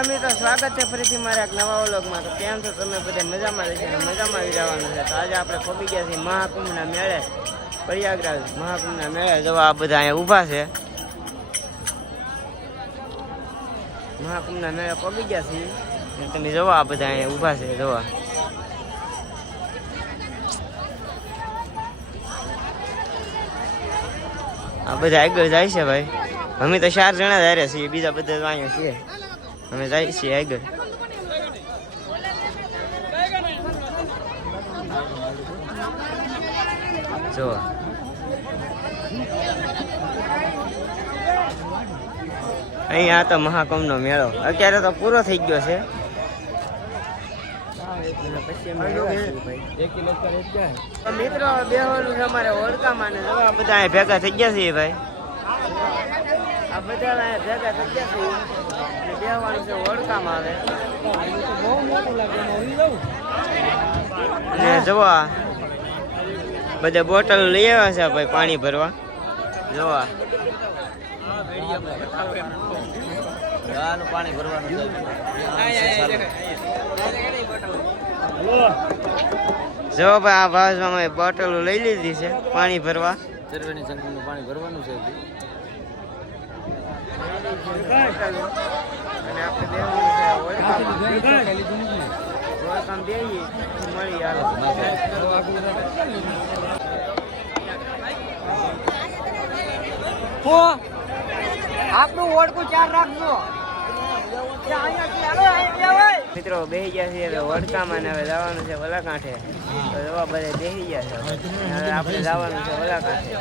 Hello મિત્રો સ્વાગત છે ફરીથી મારા એક નવા વ્લોગમાં. તો કેમ છો તમે બધા? મજામાં રહેશે અને મજામાં જવાનું છે. તો આજે આપણે પહોંચી ગયા છીએ મહાકુંભના મેળે. પ્રયાગરાજ મહાકુંભના મેળે. જવા આ બધા અહીંયા ઊભા છે. મહાકુંભના મેળે પહોંચી ગયા છીએ. તમે જવા, આ બધા અહીંયા ઊભા છે. જવા. આ બધા આગળ જાય છે ભાઈ. અમે તો ચાર જણા જ હારે છીએ. બીજા બધા અહીંયા છીએ. અમે જાય છીએ આગળ. જો. અહીંયા તો મહાકુંભનો મેળો. અત્યારે તો પૂરો થઈ ગયો છે. મિત્રો બેહવાનું અમારે બધા અહીંયા ભેગા થઈ ગયા છીએ ભાઈ. ભેગા થઈ ગયા છીએ. છે આવે. અને જોવા બધા બોટલ લઈ આવ્યા છે ભાઈ પાણી ભરવા. જોવા પાણી ભરવાનું જો ભાઈ આ ભાવમાં મેં બોટલો લઈ લીધી છે પાણી ભરવા. ત્રિવેણી સંગમનું પાણી ભરવાનું છે. અને આપણે બેહવાનું છે ઓળખામાં બેહીએ મળી હાલો આપણું ઓળખું ચાર રાખજો. મિત્રો બેસી ગયા છે હવે વડકામાં ને હવે જવાનું છે વલા કાંઠે તો જવા બધા બેસી ગયા છે. હવે આપણે જવાનું છે વલા કાંઠે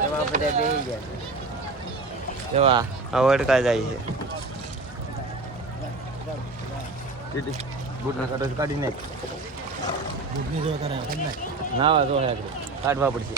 જવા બધા બેસી ગયા છે. જવા આ વડકા જાય છે. ટીટી બૂટનો કાંટો કાઢી નાખ નાવા જો હે કાઢવા પડશે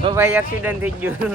તો ભાઈ એક્સિડન્ટ થઈ ગયું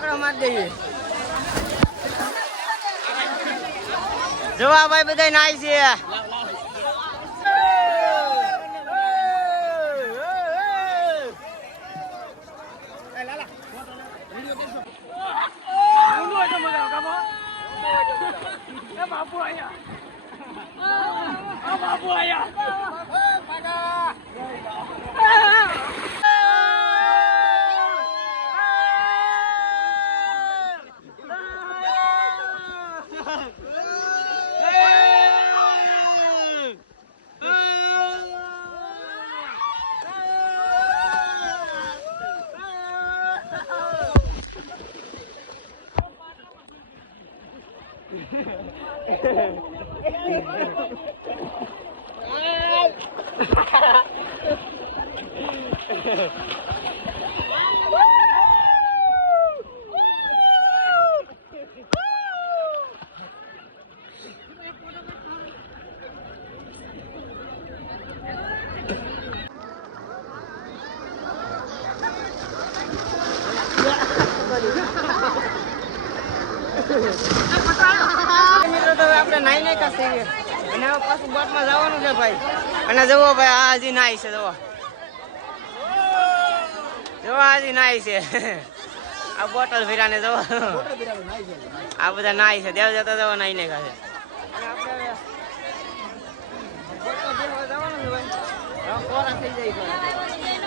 એ મારી જોવા ભાઈ બધા નાય છે. મિત્રો તો હવે આપણે નાઈ નાઈ કા. થઈ અને હવે પાછું બોટમાં જવાનું છે ભાઈ. અને જવો ભાઈ, આ હજી નાઈ છે, જુઓ. જવા હજી નાઈ છે. આ બોટલ ફેરાને જવા આ બધા નાઈ છે. દેવ જતા જવા નાઈ ને ખાશે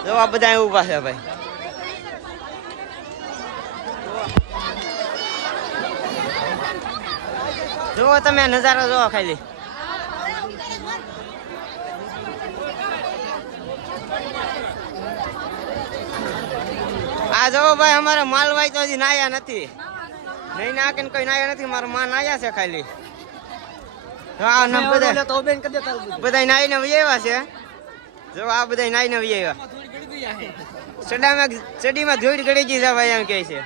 જવા બધા ઊભા છે ભાઈ. જુઓ તમે નજારો જુઓ ખાલી. આ જુઓ ભાઈ અમારે માલવાઈ તો હજી નાયા નથી. નહીં નાખીને કોઈ નાયા નથી મારા માં નાયા છે ખાલી. જો આ ના બધા. નાઈને વૈયા છે. જો આ બધા નાઈને વૈયા ચડામાં ચડીમાં ધૂળ ગળી ગઈ છે ભાઈ એમ કહે છે.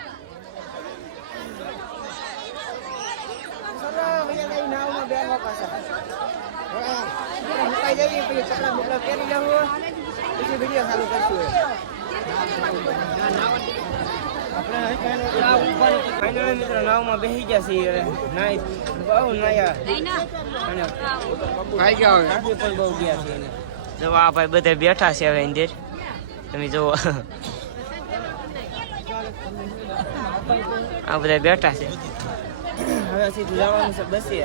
આ ભાઈ બધા બેઠા છે હવે અંદર તમે જુઓ આ બધા બેઠા છે હવે સીધું જવાનું છે બસે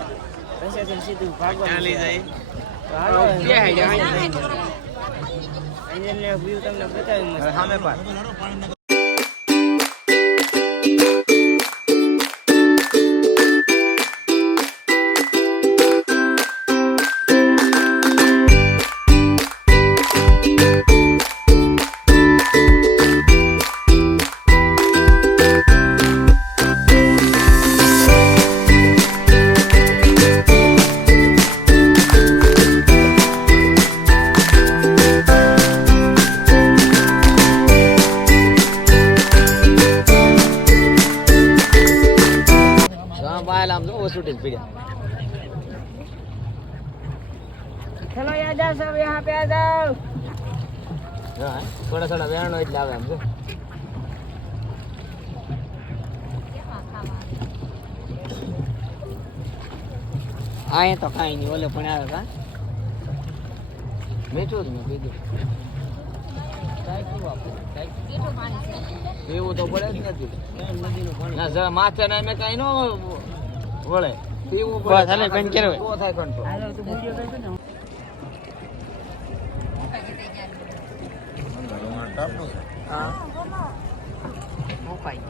બસેથી સીધું ભાગવાનું છે. તો હાલો, બેહાઈ હાઈ અંદરનો તમને બતાવી સામે પાડ. થોડા થોડા વેણો એટલે આવે એમ આય તો કાંઈ નહીં ઓલે પણ આવે કા મીઠું જ મેં કીધું પીવું તો પડે જ નથી ના જરા માથે ના મેં કાંઈ ન વળે પીવું પડે. થાય કંટ્રોલ ને હા મોકાઈ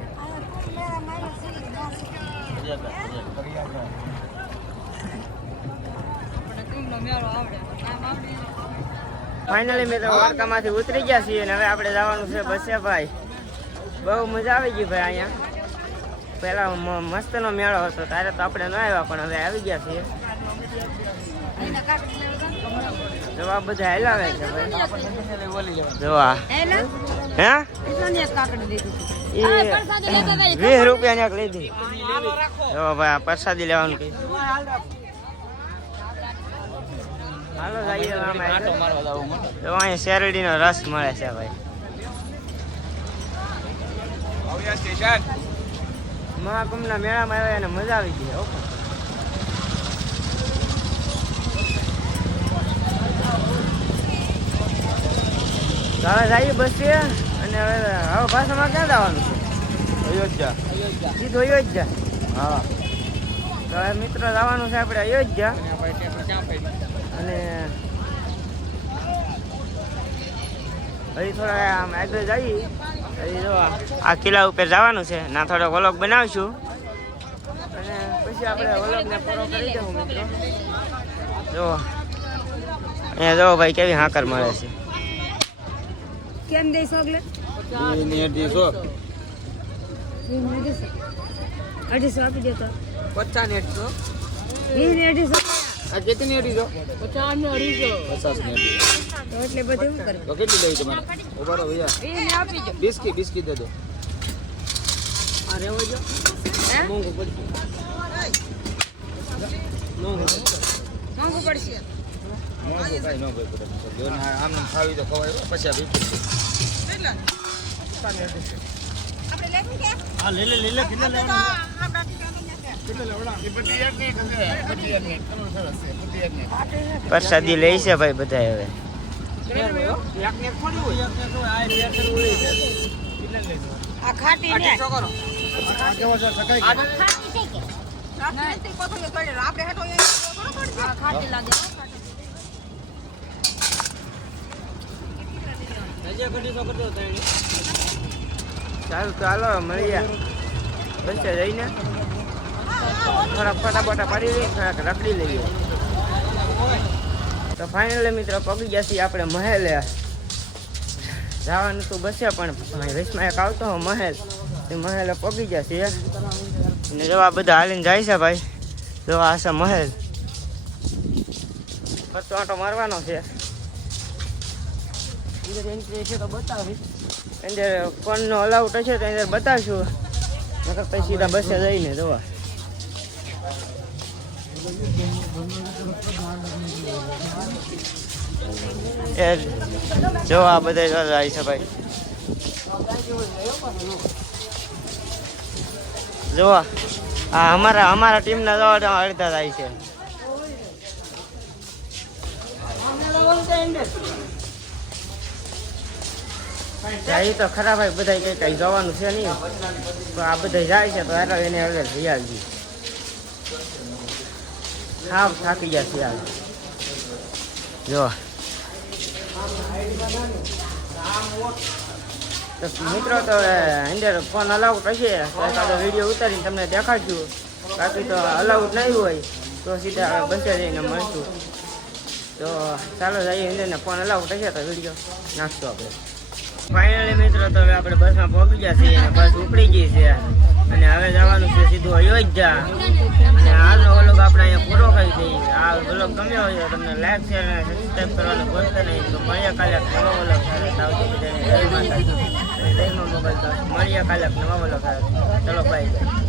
ફાઇનલી મેં તો વાડકામાંથી ઉતરી ગયા છીએ અને હવે આપણે જવાનું છે બસે ભાઈ બહુ મજા આવી ગઈ ભાઈ અહીંયા. પેલા મસ્તનો મેળો હતો ત્યારે તો આપણે ન આવ્યા, પણ હવે આવી ગયા છીએ. જવા બધા હેલાવે છે જવા. હે? વીસ રૂપિયા ને લીધી. જો ભાઈ પ્રસાદી લેવાનું કઈ હાલો જઈએ તો અહીંયા શેરડીનો રસ મળે છે ભાઈ. મહાકુંભના મેળામાં આવ્યા અને મજા આવી ગઈ હો. હવે જઈએ બસથી અને હવે હવે પાછામાં ક્યાં જવાનું છે? અયોધ્યા. સીધું અયોધ્યા? હા. તો હવે મિત્રો જવાનું છે આપણે અયોધ્યા. અને હજી થોડા આમ આગળ જઈએ. હજી જો આ- આ કિલ્લા ઉપર જવાનું છે. ના થોડો વ્લોગ બનાવશું. અને પછી આપણે વ્લોગને પૂરો કરી દઉં મિત્રો. જો. અહીંયા જો ભાઈ કેવી હાકર મળે છે. કેમ દેશો એટલે અઢીસો અઢીસો આપી દેતો પચાસ ને અઢીસો. વીસ ને અઢીસો. આ કેટલી અઢીસો? પચાસ ને અઢીસો. પચાસ ને અઢીસો એટલે બધું કરે? તો કેટલી લેવી તમારે? ઊભા ભૈયા. વીસ ને આપી દો. બિસ્કી બિસ્કી દે દો. આ રહેવો જો. હે? મોંઘું પડશે. મોંઘું પડશે. પ્રસાદી લઈ છે ભાઈ બધા હવે. આ ખાટી ને આ ખાટી લાગે ચાલો ચાલો, મળીએ. બસે જઈને. થોડાક ફટાફટા પાડી લઈએ, થોડાક રખડી લઈએ. તો ફાઇનલી મિત્રો, પગી ગયા છીએ આપણે મહેલે. જવાનું તો બસે, પણ રેસમાં એક આવતો હો મહેલ. એ મહેલે પગી ગયા છીએ. ને જવા બધા હાલીને જાય છે ભાઈ જોવા આ મહેલ. ફરતો આંટો મારવાનો છે. અંદર એન્ટ્રી છે અલાઉટ હશે તો અંદર બતાવશું. નકર પછી સીધા બસે જઈને જોવા. એ જો આ બધા જાય છે ભાઈ. જો આ અમારા અમારા ટીમના જવા અડધા જાય છે. જાય તો ખરા ભાઈ બધા કઈ કઈ જવાનું છે નહીં. તો આ બધા જાય છે, તો એટલે એને આગળ જઈ આવી સાવ થાકી ગયા છે હાલ. જો. મિત્રો તો અંદર ફોન અલાઉટ હશે તો વીડિયો ઉતારીને તમને દેખાડજો. બાકી તો અલાઉટ નહીં હોય, તો સીધા બસે જઈને મળશું. તો ચાલો જઈએ, અંદર ફોન અલાઉટ હશે તો વીડિયો નાખશું આપણે. ફાઇનલી મિત્રો, તો હવે આપણે બસમાં પહોંચી ગયા છીએ બસ ઉપડી ગઈ છે. અને હવે જવાનું છે સીધું અયોધ્યા. અને હાલનો વ્લોગ આપણે અહીંયા પૂરો કરી દઈએ. આ વ્લોગ ગમ્યો હોય તમને લાઈક શેર અને સબસ્ક્રાઈબ કરવાનું ભૂલતા નહીં. તો મળ્યા કાલે નવા વ્લોગ સાથે. આવજો બધાને. જય માતા જય મા મોબાઈલ મળ્યા કાલે નવા વ્લોગ સાથે. ચલો બાય